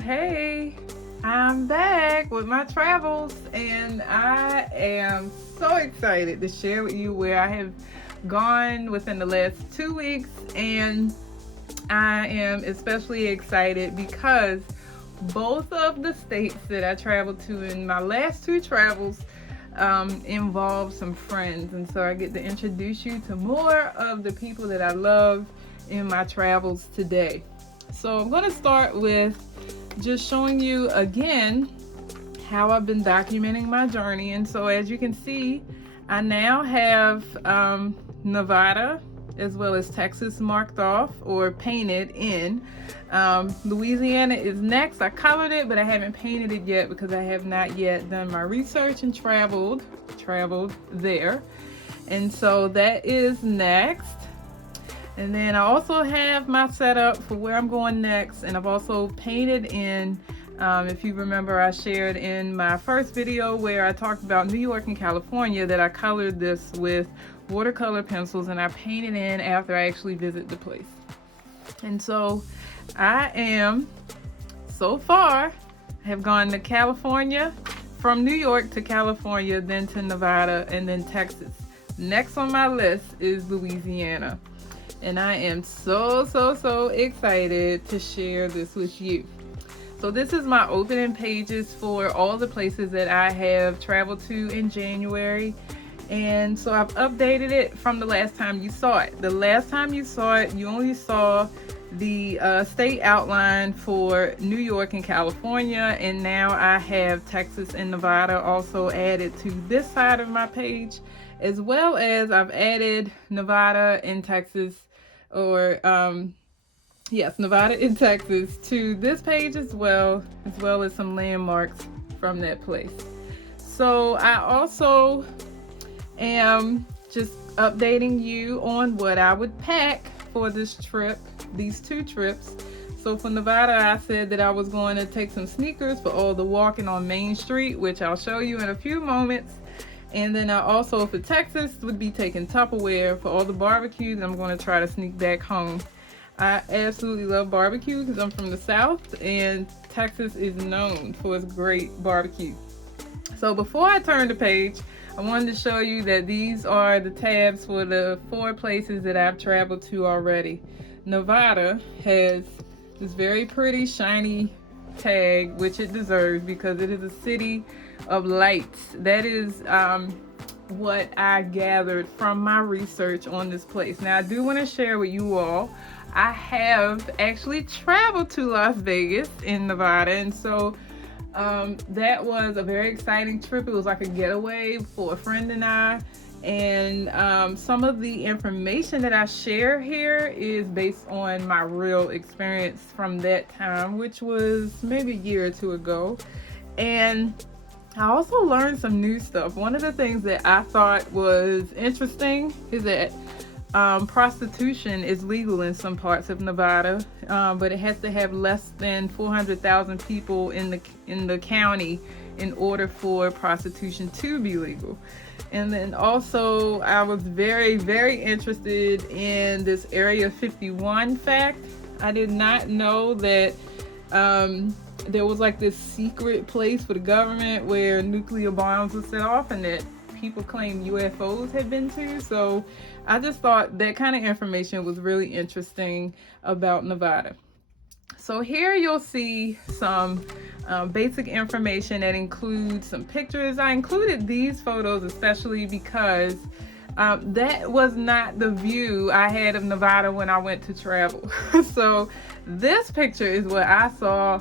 Hey, I'm back with my travels, and I am so excited to share with you where I have gone within the last 2 weeks. And I am especially excited because both of the states that I traveled to in my last two travels involve some friends, and so I get to introduce you to more of the people that I love in my travels today. So I'm going to start with just showing you again how I've been documenting my journey. And so as you can see, I now have Nevada as well as Texas marked off or painted in. Louisiana is next. I colored it, but I haven't painted it yet because I have not yet done my research and traveled there. And so that is next. And then I also have my setup for where I'm going next, and I've also painted in, if you remember, I shared in my first video where I talked about New York and California that I colored this with watercolor pencils, and I painted in after I actually visit the place. And so I am, so far, have gone to California, from New York to California, then to Nevada, and then Texas. Next on my list is Louisiana. And I am so excited to share this with you. So this is my opening pages for all the places that I have traveled to in January. And so I've updated it from the last time you saw it. The last time you saw it, you only saw the state outline for New York and California. And now I have Texas and Nevada also added to this side of my page, as well as I've added Nevada and Texas, Nevada and Texas to this page as well as some landmarks from that place. So I also am just updating you on what I would pack for this trip, these two trips. So for Nevada, I said that I was going to take some sneakers for all the walking on Main Street, which I'll show you in a few moments. And then I also, for Texas, would be taking Tupperware for all the barbecues. I'm going to try to sneak back home. I absolutely love barbecue because I'm from the South, and Texas is known for its great barbecue. So before I turn the page, I wanted to show you that these are the tabs for the 4 places that I've traveled to already. Nevada has this very pretty shiny tag, which it deserves because it is a city of lights. That is what I gathered from my research on this place. Now I do want to share with you all, I have actually traveled to Las Vegas in Nevada, and so that was a very exciting trip. It was like a getaway for a friend and I. And some of the information that I share here is based on my real experience from that time, which was maybe a year or two ago. And I also learned some new stuff. One of the things that I thought was interesting is that prostitution is legal in some parts of Nevada, but it has to have less than 400,000 people in the county in order for prostitution to be legal. And then also I was very interested in this Area 51 fact. I did not know that there was like this secret place for the government where nuclear bombs were set off and that people claim UFOs had been to. So I just thought that kind of information was really interesting about Nevada. So here you'll see some basic information that includes some pictures. I included these photos especially because that was not the view I had of Nevada when I went to travel. So this picture is what I saw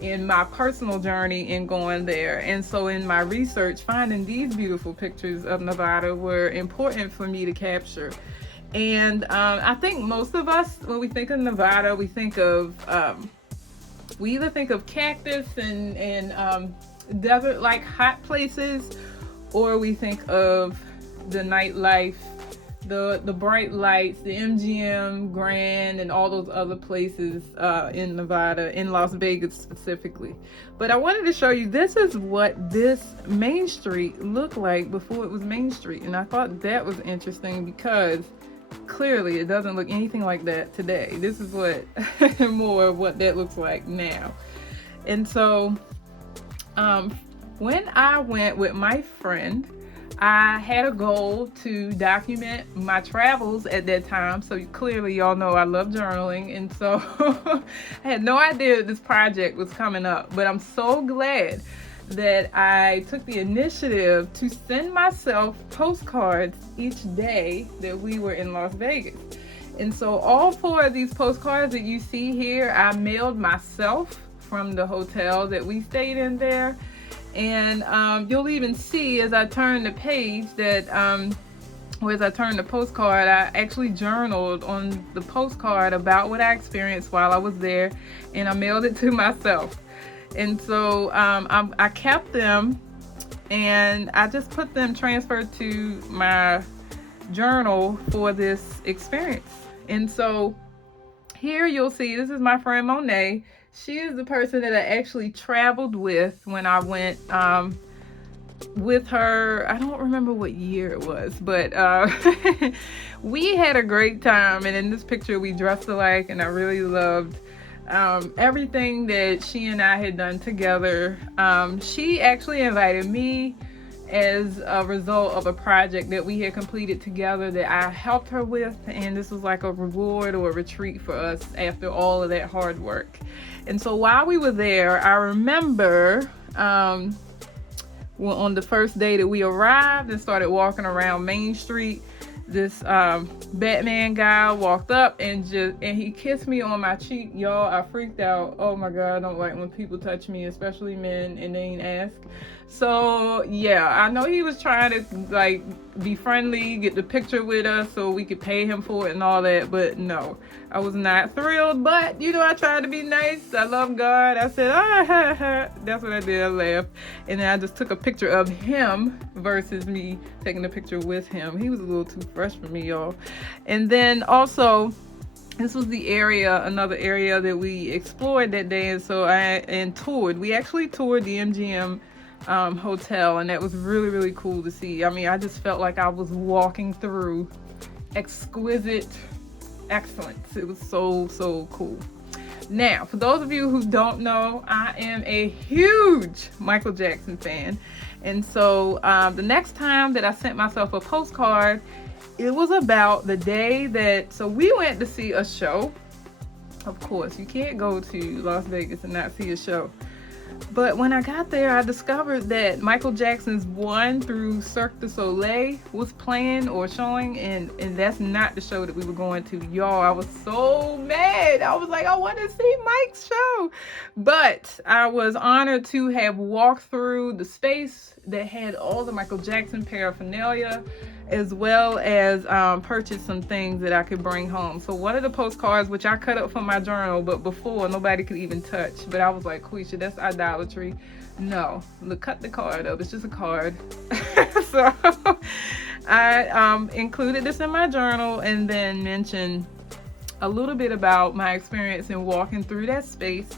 in my personal journey in going there. And so in my research, finding these beautiful pictures of Nevada were important for me to capture. And I think most of us, when we think of Nevada, we think of, we either think of cactus and desert-like hot places, or we think of the nightlife, the bright lights, the MGM Grand, and all those other places in Nevada, in Las Vegas specifically. But I wanted to show you, this is what this Main Street looked like before it was Main Street. And I thought that was interesting because clearly it doesn't look anything like that today. This is what more of what that looks like now. And so when I went with my friend, I had a goal to document my travels at that time. So clearly, y'all know I love journaling. And so I had no idea that this project was coming up. But I'm so glad that I took the initiative to send myself postcards each day that we were in Las Vegas. And so all 4 of these postcards that you see here, I mailed myself from the hotel that we stayed in there. And you'll even see as I turn the page that, or as I turn the postcard, I actually journaled on the postcard about what I experienced while I was there, and I mailed it to myself. And so I kept them, and I just put them transferred to my journal for this experience. And so here you'll see, this is my friend Monet. She is the person that I actually traveled with when I went with her. I don't remember what year it was, but we had a great time. And in this picture, we dressed alike, and I really loved everything that she and I had done together. She actually invited me as a result of a project that we had completed together that I helped her with, and this was like a reward or a retreat for us after all of that hard work. And so while we were there, I remember on the first day that we arrived and started walking around Main Street, this Batman guy walked up and he kissed me on my cheek. Y'all, I freaked out. Oh my God, I don't like when people touch me, especially men, and they ain't ask. So yeah, I know he was trying to like be friendly, get the picture with us so we could pay him for it and all that, but no, I was not thrilled. But you know, I tried to be nice. I love God. I said, that's what I did. I laughed, and then I just took a picture of him versus me taking a picture with him. He was a little too fresh for me, y'all. And then also, this was the area, another area that we explored that day, and so toured. We actually toured the MGM hotel, and that was really, really cool to see. I mean, I just felt like I was walking through exquisite excellence. It was so cool. Now, for those of you who don't know, I am a huge Michael Jackson fan, and so the next time that I sent myself a postcard, it was about the day that, so we went to see a show. Of course, you can't go to Las Vegas and not see a show. But when I got there, I discovered that Michael Jackson's One through Cirque du Soleil was playing or showing, and that's not the show that we were going to. Y'all, I was so mad. I was like, I want to see Mike's show. But I was honored to have walked through the space that had all the Michael Jackson paraphernalia, as well as purchase some things that I could bring home. So one of the postcards, which I cut up from my journal, but before nobody could even touch, but I was like, Quisha, that's idolatry. No, look, cut the card up. It's just a card. So I included this in my journal, and then mentioned a little bit about my experience in walking through that space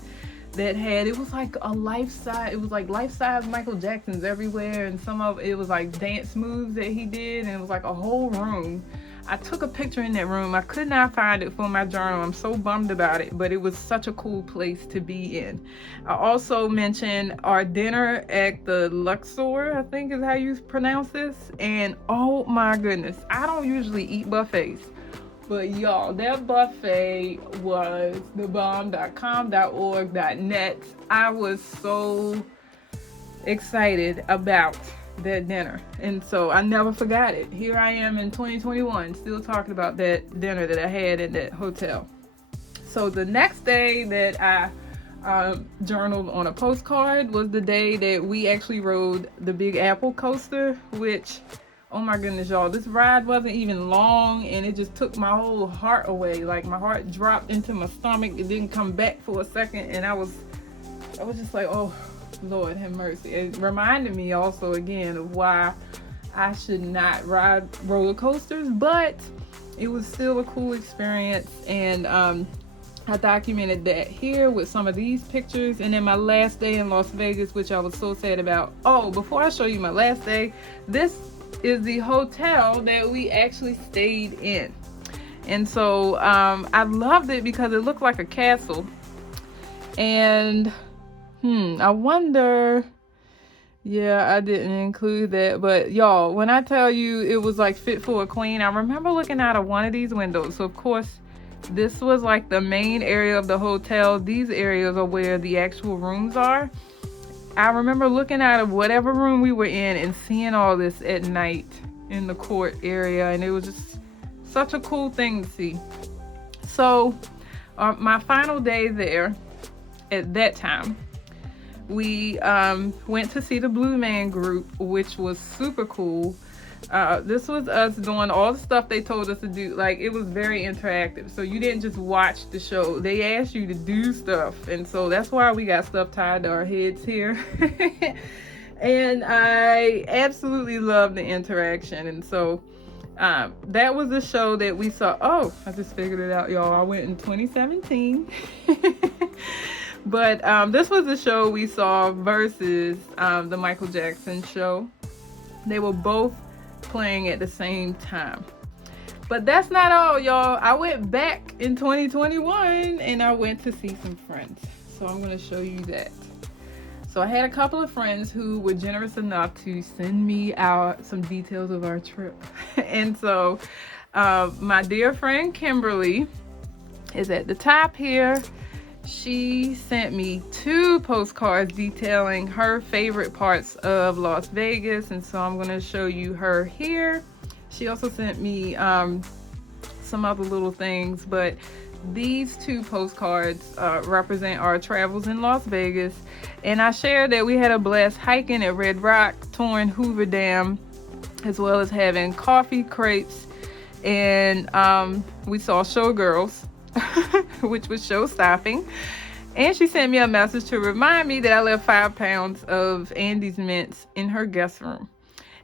that had, it was like life-size Michael Jacksons everywhere, and some of it was like dance moves that he did, and it was like a whole room. I took a picture in that room. I could not find it for my journal. I'm so bummed about it, but it was such a cool place to be in. I also mentioned our dinner at the Luxor, I think is how you pronounce this, and oh my goodness, I don't usually eat buffets, but y'all, that buffet was the bomb.com.org.net. I was so excited about that dinner, and so I never forgot it. Here I am in 2021 still talking about that dinner that I had in that hotel. So the next day that I journaled on a postcard was the day that we actually rode the Big Apple coaster, which, oh my goodness, y'all, this ride wasn't even long, and it just took my whole heart away. Like, my heart dropped into my stomach. It didn't come back for a second, and I was just like, oh Lord have mercy. It reminded me also again of why I should not ride roller coasters, but it was still a cool experience, and I documented that here with some of these pictures. And then my last day in Las Vegas, which I was so sad about. Oh, before I show you my last day, this is the hotel that we actually stayed in. And so I loved it because it looked like a castle. And I wonder. Yeah, I didn't include that, but y'all, when I tell you it was like fit for a queen, I remember looking out of one of these windows. So of course, this was like the main area of the hotel. These areas are where the actual rooms are. I remember looking out of whatever room we were in and seeing all this at night in the court area, and it was just such a cool thing to see. So, my final day there, at that time, we went to see the Blue Man Group, which was super cool. This was us doing all the stuff they told us to do. Like, it was very interactive. So you didn't just watch the show. They asked you to do stuff. And so that's why we got stuff tied to our heads here. And I absolutely love the interaction. And so that was the show that we saw. Oh, I just figured it out, y'all. I went in 2017. But this was the show we saw versus the Michael Jackson show. They were both playing at the same time. But that's not all, y'all. I went back in 2021 and I went to see some friends. So I'm going to show you that. So I had a couple of friends who were generous enough to send me out some details of our trip. And so my dear friend Kimberly is at the top here. She sent me 2 postcards detailing her favorite parts of Las Vegas, and so I'm going to show you her here. She also sent me some other little things, but these 2 postcards represent our travels in Las Vegas, and I shared that we had a blast hiking at Red Rock, touring Hoover Dam, as well as having coffee, crepes, and we saw Showgirls, which was show stopping. And she sent me a message to remind me that I left 5 pounds of Andes mints in her guest room.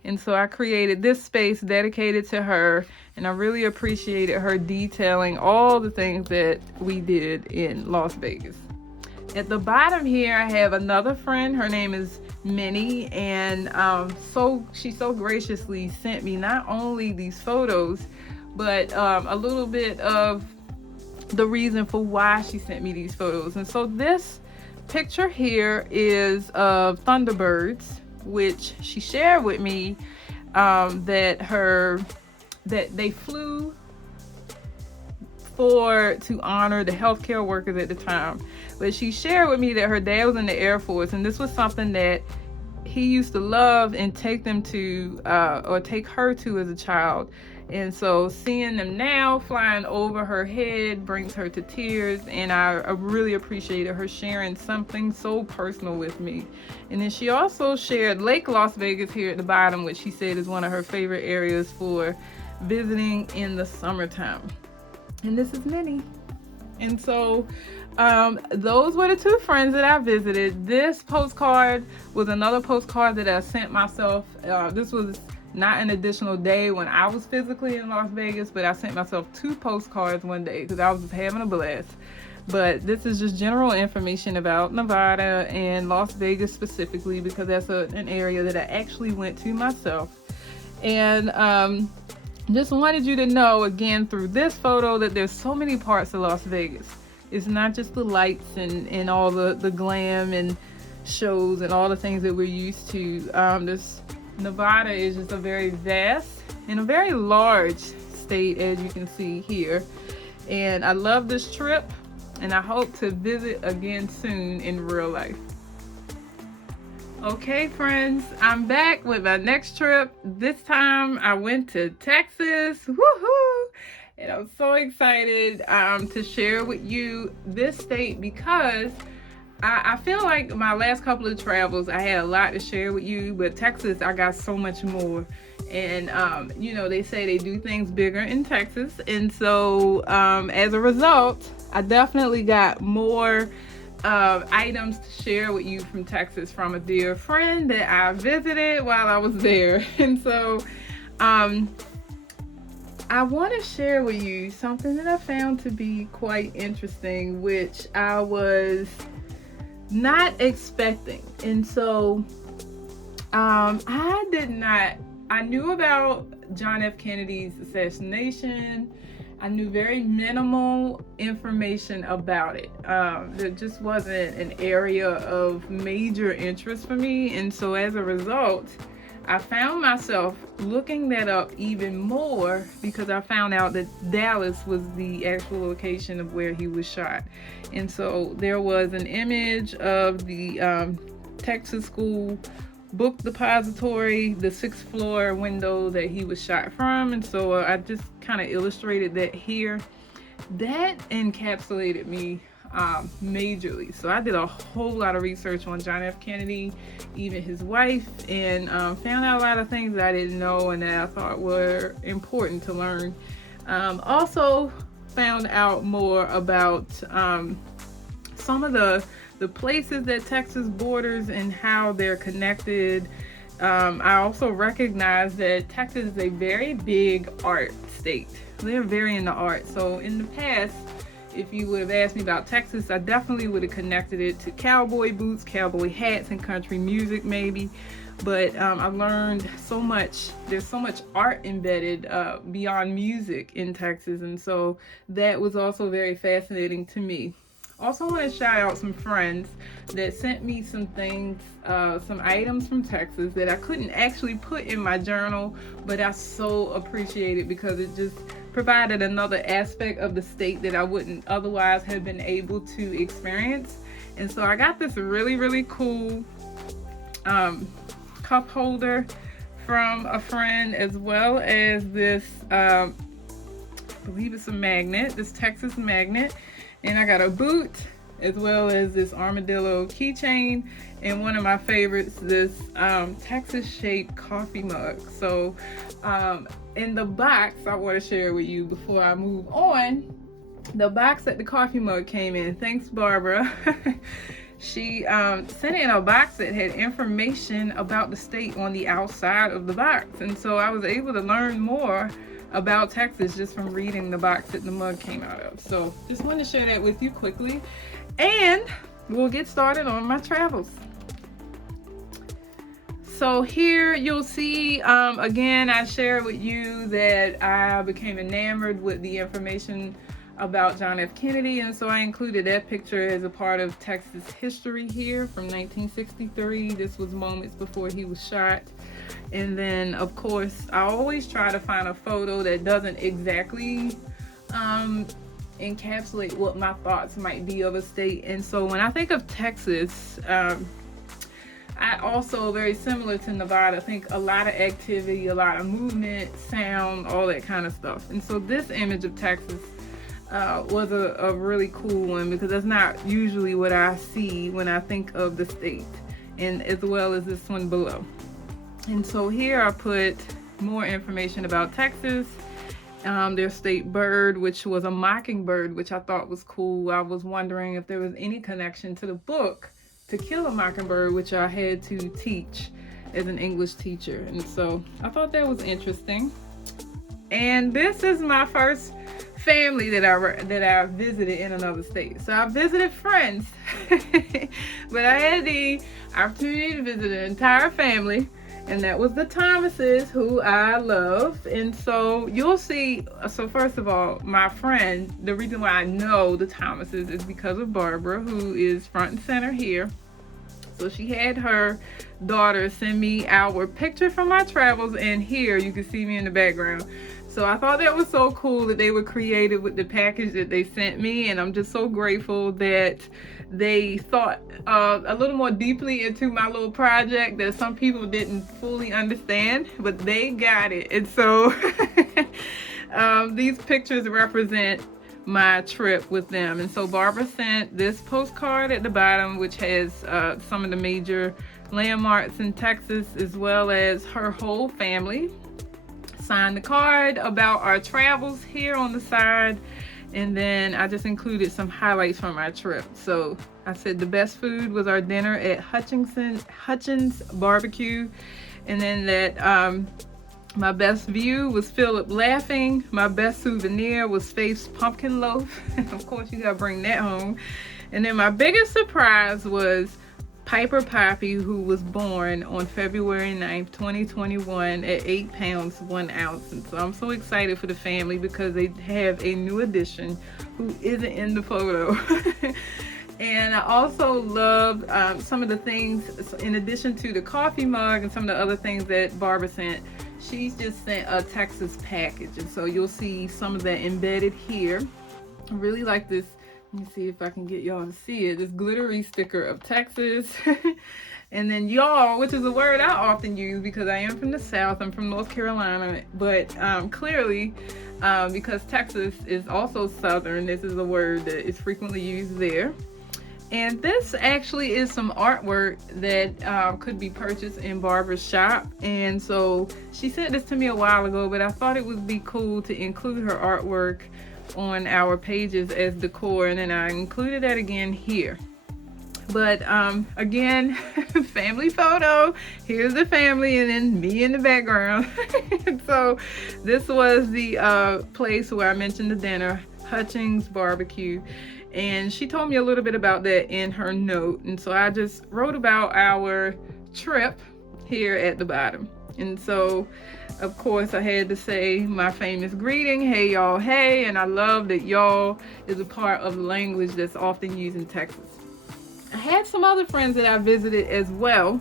And so I created this space dedicated to her, and I really appreciated her detailing all the things that we did in Las Vegas. At the bottom here, I have another friend. Her name is Minnie, and she so graciously sent me not only these photos, but a little bit of the reason for why she sent me these photos. And so this picture here is of Thunderbirds, which she shared with me that they flew to honor the healthcare workers at the time. But she shared with me that her dad was in the Air Force, and this was something that he used to love and take them to or take her to as a child. And so seeing them now flying over her head brings her to tears, and I really appreciated her sharing something so personal with me. And then she also shared Lake Las Vegas here at the bottom, which she said is one of her favorite areas for visiting in the summertime. And this is Minnie. And so those were the 2 friends that I visited. This postcard was another postcard that I sent myself. This was not an additional day when I was physically in Las Vegas, but I sent myself 2 postcards one day because I was just having a blast. But this is just general information about Nevada and Las Vegas specifically, because that's an area that I actually went to myself. And just wanted you to know again through this photo that there's so many parts of Las Vegas. It's not just the lights and all the glam and shows and all the things that we're used to. Nevada is just a very vast and a very large state, as you can see here. And I love this trip, and I hope to visit again soon in real life. Okay, friends, I'm back with my next trip. This time I went to Texas. Woohoo! And I'm so excited to share with you this state, because I feel like my last couple of travels, I had a lot to share with you, but Texas, I got so much more. And, they say they do things bigger in Texas. And so, as a result, I definitely got more items to share with you from Texas from a dear friend that I visited while I was there. And so, I want to share with you something that I found to be quite interesting, which I was not expecting. And so I knew about John F. Kennedy's assassination. I knew very minimal information about it. There just wasn't an area of major interest for me. And so as a result, I found myself looking that up even more because I found out that Dallas was the actual location of where he was shot. And so there was an image of the Texas School Book Depository, the 6th floor window that he was shot from. And so I just kind of illustrated that here. That encapsulated me majorly. So I did a whole lot of research on John F. Kennedy, even his wife, and found out a lot of things that I didn't know and that I thought were important to learn. Also found out more about some of the places that Texas borders and how they're connected. I also recognize that Texas is a very big art state. They're very into art. So in the past, if you would have asked me about Texas, I definitely would have connected it to cowboy boots, cowboy hats, and country music maybe. But I learned so much. There's so much art embedded beyond music in Texas. And so that was also very fascinating to me. Also want to shout out some friends that sent me some things, some items from Texas that I couldn't actually put in my journal, but I so appreciate it because it just provided another aspect of the state that I wouldn't otherwise have been able to experience. And so I got this really, really cool cup holder from a friend, as well as this, I believe it's a magnet, this Texas magnet. And I got a boot, as well as this armadillo keychain, and one of my favorites, this Texas shaped coffee mug. So in the box, I want to share with you before I move on, the box that the coffee mug came in. Thanks, Barbara. She sent in a box that had information about the state on the outside of the box. And so I was able to learn more about Texas just from reading the box that the mug came out of. So just wanted to share that with you quickly, and we'll get started on my travels. So here you'll see, again, I shared with you that I became enamored with the information about John F. Kennedy, and so I included that picture as a part of Texas history here from 1963. This was moments before he was shot. And then, of course, I always try to find a photo that doesn't exactly encapsulate what my thoughts might be of a state. And so when I think of Texas, I also, very similar to Nevada, think a lot of activity, a lot of movement, sound, all that kind of stuff. And so this image of Texas was a really cool one, because that's not usually what I see when I think of the state, and as well as this one below. And so here I put more information about Texas, their state bird, which was a mockingbird, which I thought was cool. I was wondering if there was any connection to the book To Kill a Mockingbird, which I had to teach as an English teacher. And so I thought that was interesting. And this is my first family that I visited in another state. So I visited friends, but I had the opportunity to visit an entire family, and that was the Thomases, who I love. And so you'll see, so first of all, my friend, the reason why I know the Thomases is because of Barbara, who is front and center here. So she had her daughter send me our picture from my travels, and here you can see me in the background. So I thought that was so cool that they were creative with the package that they sent me, and I'm just so grateful that they thought a little more deeply into my little project that some people didn't fully understand, but they got it. And so these pictures represent my trip with them. And so Barbara sent this postcard at the bottom, which has some of the major landmarks in Texas, as well as her whole family. Signed the card about our travels here on the side, and then I just included some highlights from our trip. So I said the best food was our dinner at Hutchins Barbecue, and then that my best view was Philip laughing. My best souvenir was Faith's pumpkin loaf. Of course, you gotta bring that home. And then my biggest surprise was Piper Poppy, who was born on February 9th, 2021 at 8 pounds, 1 ounce. And so I'm so excited for the family because they have a new addition who isn't in the photo. And I also love some of the things, in addition to the coffee mug and some of the other things that Barbara sent, she's just sent a Texas package. And so you'll see some of that embedded here. I really like this. Let me see if I can get y'all to see it. This glittery sticker of Texas. And then y'all, which is a word I often use because I am from the South. I'm from North Carolina. But clearly, because Texas is also Southern, this is a word that is frequently used there. And this actually is some artwork that could be purchased in Barbara's shop. And so she sent this to me a while ago, but I thought it would be cool to include her artwork on our pages as decor, and then I included that again here. But again, family photo. Here's the family, and then me in the background. So this was the place where I mentioned the dinner, Hutchings Barbecue. And she told me a little bit about that in her note. And so I just wrote about our trip here at the bottom. And so, of course, I had to say my famous greeting, hey y'all, hey. And I love that y'all is a part of the language that's often used in Texas. I had some other friends that I visited as well.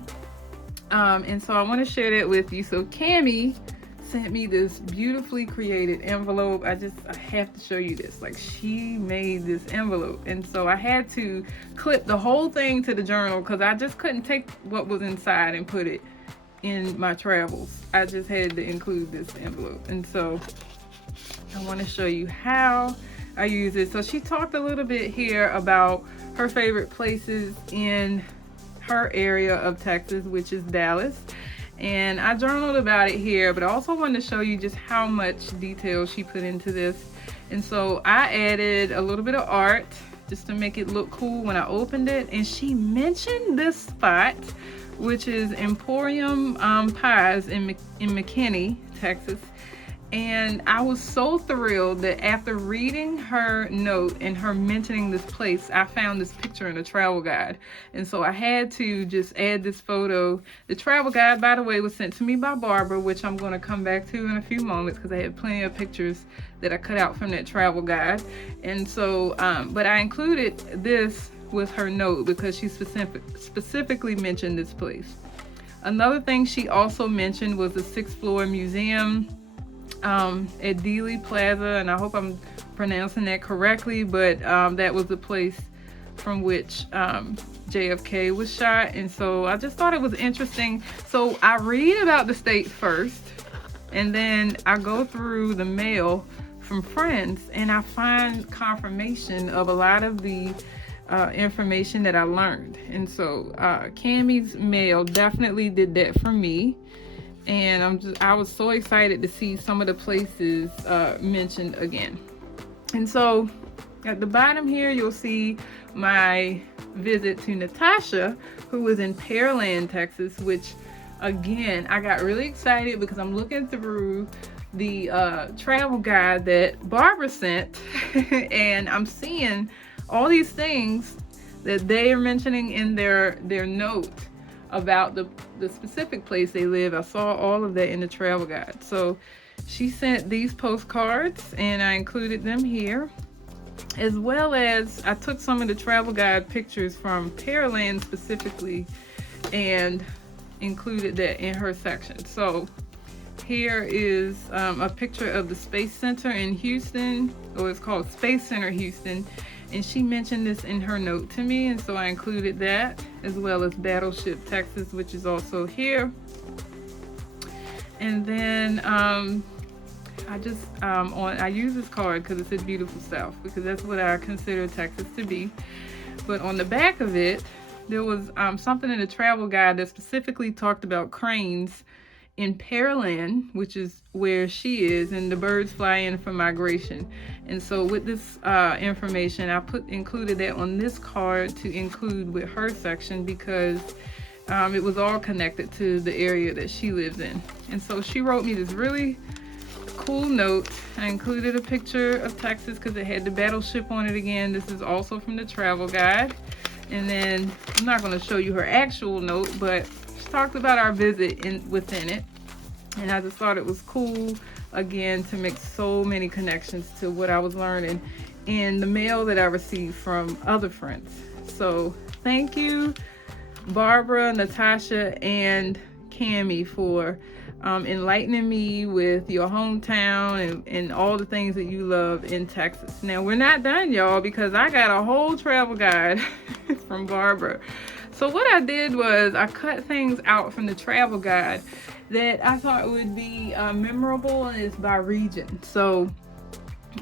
And so I want to share that with you. So Cammie sent me this beautifully created envelope. I have to show you this. Like, she made this envelope, and so I had to clip the whole thing to the journal because I just couldn't take what was inside and put it in my travels. I just had to include this envelope, and so I want to show you how I use it. So she talked a little bit here about her favorite places in her area of Texas, which is Dallas. And I journaled about it here, but I also wanted to show you just how much detail she put into this. And so I added a little bit of art just to make it look cool when I opened it. And she mentioned this spot, which is Emporium Pies in McKinney, Texas. And I was so thrilled that after reading her note and her mentioning this place, I found this picture in a travel guide. And so I had to just add this photo. The travel guide, by the way, was sent to me by Barbara, which I'm going to come back to in a few moments because I had plenty of pictures that I cut out from that travel guide. And so, but I included this with her note because she specifically mentioned this place. Another thing she also mentioned was the 6th floor museum at Dealey Plaza, and I hope I'm pronouncing that correctly, but that was the place from which JFK was shot. And so I just thought it was interesting. So I read about the state first, and then I go through the mail from friends, and I find confirmation of a lot of the information that I learned. And so Cammie's mail definitely did that for me. And I was so excited to see some of the places mentioned again. And so at the bottom here, you'll see my visit to Natasha, who was in Pearland, Texas, which again, I got really excited because I'm looking through the travel guide that Barbara sent and I'm seeing all these things that they are mentioning in their note about the specific place they live. I saw all of that in the travel guide. So she sent these postcards and I included them here, as well as I took some of the travel guide pictures from Pearland specifically and included that in her section. So here is a picture of the Space Center in Houston, or it's called Space Center Houston. And she mentioned this in her note to me, and so I included that, as well as Battleship, Texas, which is also here. And then I use this card because it said Beautiful South, because that's what I consider Texas to be. But on the back of it, there was something in the travel guide that specifically talked about cranes in Pearland, which is where she is, and the birds fly in for migration. And so with this information, I included that on this card to include with her section because it was all connected to the area that she lives in. And so she wrote me this really cool note. I included a picture of Texas because it had the battleship on it again. This is also from the travel guide. And then I'm not going to show you her actual note, but she talked about our visit within it. And I just thought it was cool, again, to make so many connections to what I was learning in the mail that I received from other friends. So thank you, Barbara, Natasha, and Cami, for enlightening me with your hometown and all the things that you love in Texas. Now, we're not done, y'all, because I got a whole travel guide from Barbara. So what I did was I cut things out from the travel guide that I thought would be memorable, and it's by region. So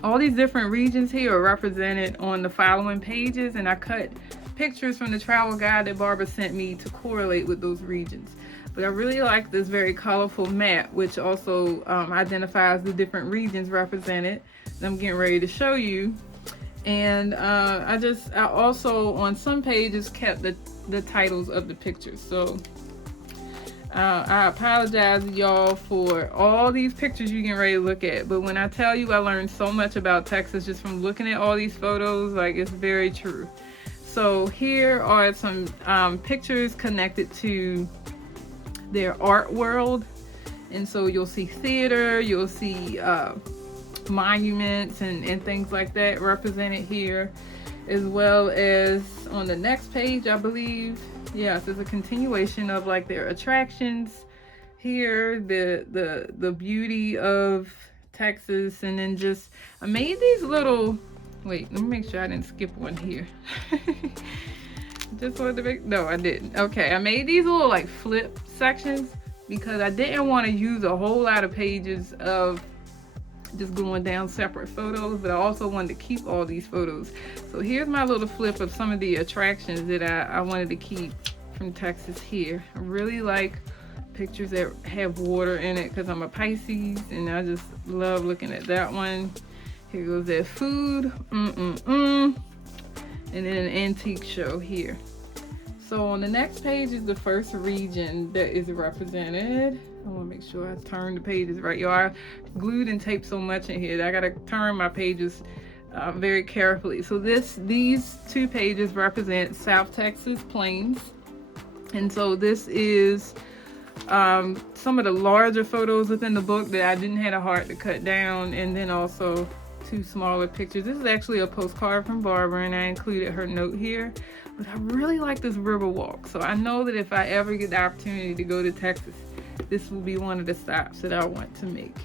all these different regions here are represented on the following pages, and I cut pictures from the travel guide that Barbara sent me to correlate with those regions. But I really like this very colorful map, which also identifies the different regions represented that I'm getting ready to show you. And I also on some pages kept the titles of the pictures. So I apologize, y'all, for all these pictures you're getting ready to look at. But when I tell you I learned so much about Texas just from looking at all these photos, like, it's very true. So here are some pictures connected to their art world. And so you'll see theater, you'll see monuments and things like that represented here, as well as on the next page, I believe. Yes, there's a continuation of like their attractions here, the beauty of Texas, and then just I made these little, wait, let me make sure I didn't skip one here. Just wanted to make, no, I didn't. Okay, I made these little like flip sections because I didn't want to use a whole lot of pages of just going down separate photos, but I also wanted to keep all these photos. So here's my little flip of some of the attractions that I wanted to keep from Texas here. I really like pictures that have water in it because I'm a Pisces and I just love looking at that one. Here goes that food, and then an antique show here. So on the next page is the first region that is represented. I want to make sure I turn the pages right. Y'all, I glued and taped so much in here that I gotta turn my pages very carefully. So these two pages represent South Texas Plains, and so this is some of the larger photos within the book that I didn't have a heart to cut down, and then also two smaller pictures. This is actually a postcard from Barbara, and I included her note here. But I really like this river walk, so I know that if I ever get the opportunity to go to Texas, this will be one of the stops that I want to make.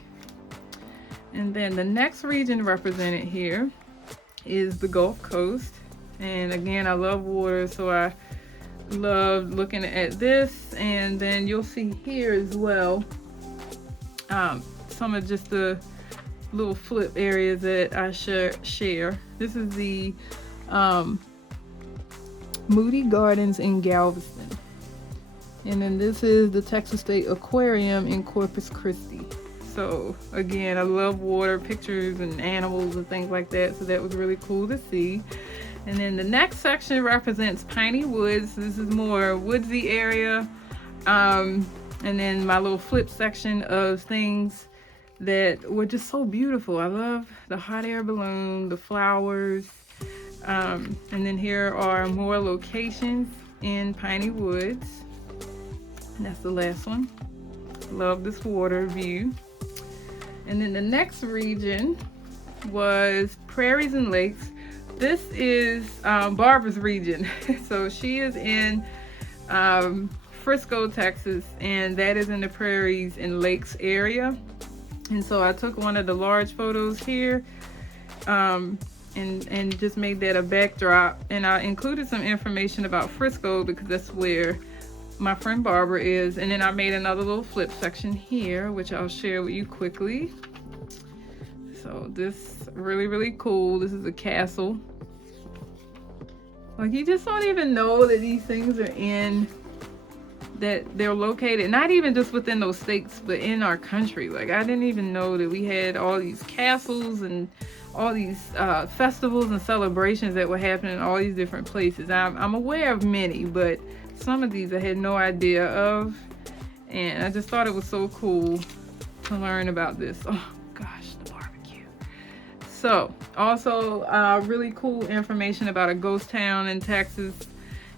And then the next region represented here is the Gulf Coast. And again, I love water, so I love looking at this. And then you'll see here as well some of just the little flip areas that I share. This is the Moody Gardens in Galveston. And then this is the Texas State Aquarium in Corpus Christi. So again, I love water, pictures and animals and things like that. So that was really cool to see. And then the next section represents Piney Woods. This is more woodsy area. And then my little flip section of things that were just so beautiful. I love the hot air balloon, the flowers. And then here are more locations in Piney Woods. And that's the last one. Love this water view. And then the next region was Prairies and Lakes. This is Barbara's region. So she is in Frisco, Texas, and that is in the Prairies and Lakes area. And so I took one of the large photos here and just made that a backdrop. And I included some information about Frisco because that's where my friend Barbara is. And then I made another little flip section here, which I'll share with you quickly. So this really, really cool. This is a castle. Like, you just don't even know that these things are that they're located, not even just within those states, but in our country. Like, I didn't even know that we had all these castles and all these festivals and celebrations that were happening in all these different places. I'm aware of many, but some of these I had no idea of, and I just thought it was so cool to learn about this. Oh gosh, the barbecue. So also really cool information about a ghost town in Texas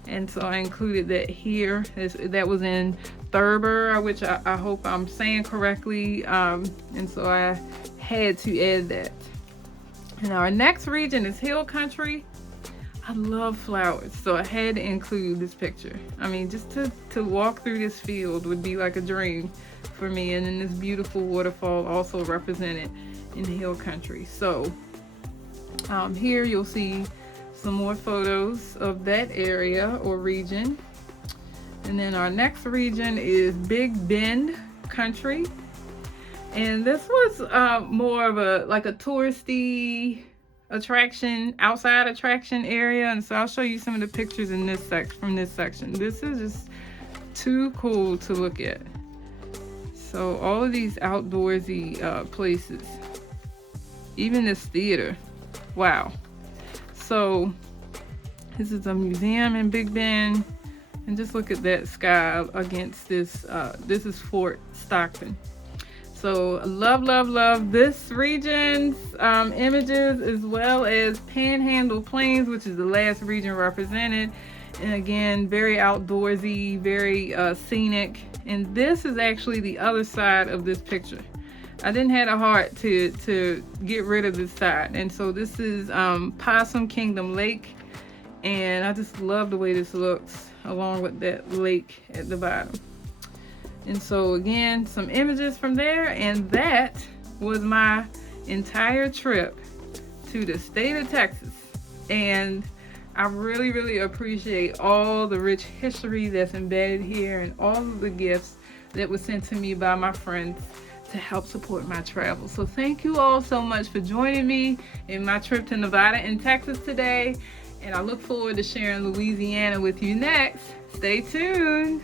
And so I included that here. That was in Thurber, which I hope I'm saying correctly. And so I had to add that. And our next region is Hill Country. I love flowers, so I had to include this picture. I mean, just to walk through this field would be like a dream for me. And then this beautiful waterfall also represented in Hill Country. So here you'll see some more photos of that area or region. And then our next region is Big Bend Country. And this was more of a touristy attraction, outside attraction area. And so I'll show you some of the pictures in this from this section. This is just too cool to look at. So all of these outdoorsy places, even this theater, wow. So this is a museum in Big Bend, and just look at that sky against this. This is Fort Stockton. So love this region's images, as well as Panhandle Plains, which is the last region represented. And again, very outdoorsy, very scenic. And this is actually the other side of this picture. I didn't have a heart to get rid of this side. And so this is Possum Kingdom Lake. And I just love the way this looks along with that lake at the bottom. And so again, some images from there, and that was my entire trip to the state of Texas. And I really appreciate all the rich history that's embedded here and all of the gifts that were sent to me by my friends to help support my travel. So thank you all so much for joining me in my trip to Nevada and Texas today. And I look forward to sharing Louisiana with you next. Stay tuned.